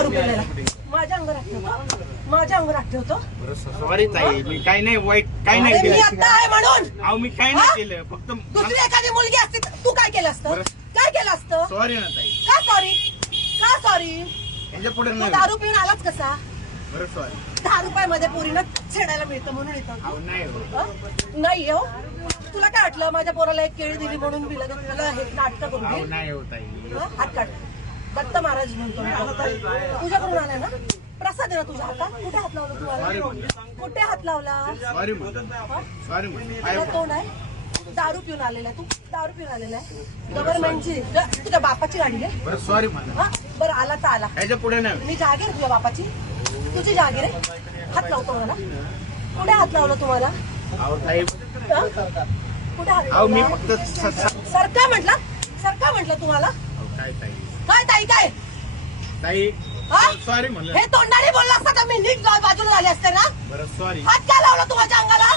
दारू पिलेला माझ्या अंगावर हात ठेवतो, माझ्या अंगावर हात ठेवतो. सॉरी ताई, मी काही नाही वाईट काही नाही मी आता आहे म्हणून. अहो मी काही नाही केलं, फक्त दुसरी एखादी मुलगी असती तू काय केलं असतं? काय केलं असतं? सॉरी ना ताई. का सॉरी? का सॉरी? याच्या पुढे तू दारू पिऊन आलाच कसा? बरं सॉरी. 10 रुपयामध्ये पोरीनं छेडायला मिळतं म्हणून येतो. नाही हो. नाही हो, तुला काय वाटलं माझ्या पोराला एक केळी दिली म्हणून मी लगेच तुला हे नाटक करून अहो नाही हो ताई. हात काढ. दत्त महाराज म्हणतो तुझ्याकडून आलाय ना प्रसाद आहे ना तुझ्या हातात. कुठे हात लावला तुम्हाला? कुठे हात लावला? सॉरी सॉरी तुला तोंड आहे? दारू पिऊन आलेला आहे तू, दारू पिऊन आलेला आहे. गव्हर्नमेंटची तुझ्या बापाची गाडी आहे. बरं सॉरी बरं आला तर आला. याच्या पुढे नाही. मी जागीर आहे तुझ्या बापाची, तुझी जागीर आहे. हात लावतो मला. कुठे हात लावला तुम्हाला? अहो ताई कुठे हात अहो मी लावला? फक्त सरका म्हटलं, सरका म्हटलं तुम्हाला. काय ताई काय ताई काय? ताई हा? सॉरी म्हणलं. हे तोंडाने बोलला असता तर मी नीट बाजूला झाले असते ना. बरं सॉरी. हात काय लावला तुझ्या अंगाला?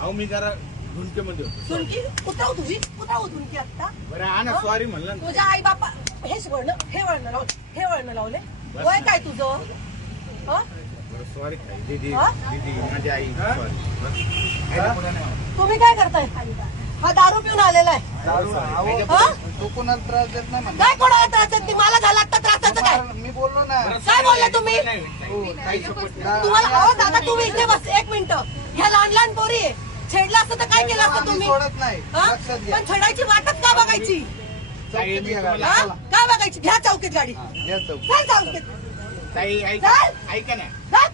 अहो मी जरा झुंकेमध्ये होतो. झुणकी उतरव तुझी, उतरव झुणकी आता. बरं हा ना सॉरी म्हणलं ना. तुझ्या आई बापा हेच वळण, हे वळण लावले, हे वळण लावले. वय काय तुझं? बरं सॉरी ताई. दीदी हा? दीदी माझी आई सॉरी. याच्या पुढे नाही. तुम्ही काय करताय? हा दारू पिऊन आलेला आहे. हा? तू कोणाला त्रास देत नाही म्हणलं. काय कोणाला त्रास देत? मला झाला आता त्रासाचं काय? मी बोललो ना. काय बोलले तुम्ही? ताई support. तुम्हाला अहो दादा तुम्ही इथे बस एक मिनिट. ह्या लहान लहान पोरी आहे. छेडलं असतं तर काय केलं असतं आम्ही तुम्ही? सोडत नाही. हा? लक्षात घ्या. पण छेडायची वाटच का बघायची? ताई मी तुम्हाला हा? का बघायची? घ्या चौकीत गाडी. घ्या चौक. चल चौकीत. ताई ऐका चल. ऐका ना. चल.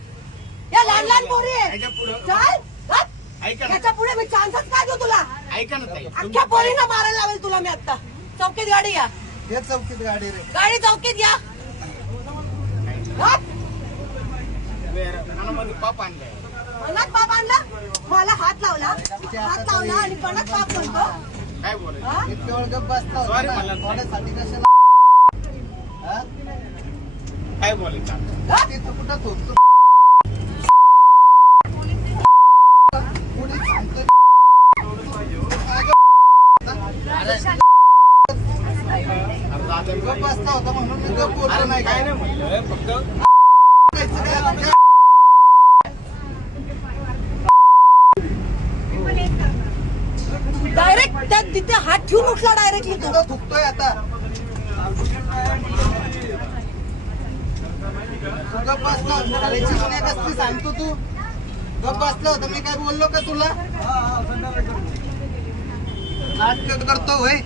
या लहान लहान पोरी आहे. याच्या पुढं चल. चल. ऐका ना. ह्याच्या पुढे मी चान्सच काय देऊ तुला? ऐका ना ताई. अख्ख्या पोरीनं मारायला लावेल तुला मी आता. चौकीत गाडी या. घ्या चौकीत गाडी रे. गाडी चौकीत या. हा? मनामध्ये पाप आणलाय. मनात बाप आणला, मला हात लावला, हात लावला आणि मनात बाप म्हणतो. काय बोलायचं? हा? इतक्या वेळ गप्प बसला होता Sorry ना. म्हणलं. थोड्यासाठी कशाला हा? काय बोलायचं? हा? ते तू कुठं थोपतो? कोणी सांगतोय? गप्प बसला होता म्हणून मी गप्प बोललो अरे नाही काय काय. नाही म्हणलं, फक्त डायरेक्ट त्या तिथे हात ठेवून उठला डायरेक्टली तो. तुझं थुकतोय आता. तू गप्प बसला होता. खायची पण एक असती सांगतो तू. गप्प बसला होता. मी काय बोललो का तुला? नाटक करतो होय.